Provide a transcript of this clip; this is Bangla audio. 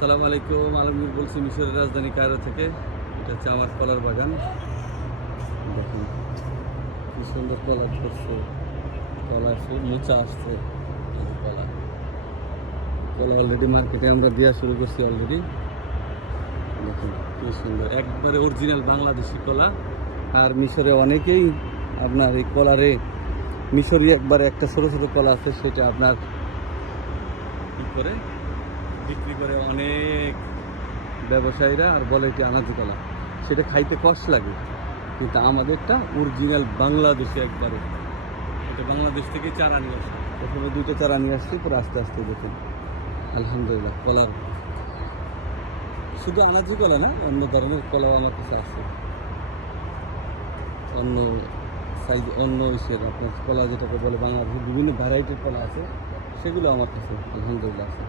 আসসালামু আলাইকুম। আলমগীর বলছি মিশরের রাজধানী কায়রো থেকে। এটা হচ্ছে আমার কলার বাগান। দেখুন কি সুন্দর কলা ধরছে, কলা মোচা আসছে। এই যে কলা কলা অলরেডি মার্কেটে আমরা দেওয়া শুরু করছি অলরেডি। দেখুন কি সুন্দর, একবারে অরিজিনাল বাংলাদেশি কলা। আর মিশরে অনেকেই আপনার এই কলারে মিশরি একবারে একটা ছোটো ছোটো কলা আছে, সেটা আপনার কী করে বিক্রি করে অনেক ব্যবসায়ীরা, আর বলে এটি আনাজি কলা। সেটা খাইতে কষ্ট লাগে, কিন্তু আমাদেরটা অরিজিনাল বাংলাদেশে একবারে। এটা বাংলাদেশ থেকে চারা নিয়ে আসে, প্রথমে দুটো চারা নিয়ে আসছি, পরে আস্তে আস্তে দেখুন আলহামদুলিল্লাহ কলার শুধু আনাজি কলা না, অন্য ধরনের কলাও আমার কাছে আছে। অন্য সাইজ, অন্য ইসের আপনার কলা যেটাকে বলে বাংলাদেশের বিভিন্ন ভ্যারাইটির কলা আছে, সেগুলো আমার কাছে আলহামদুলিল্লাহ আছে।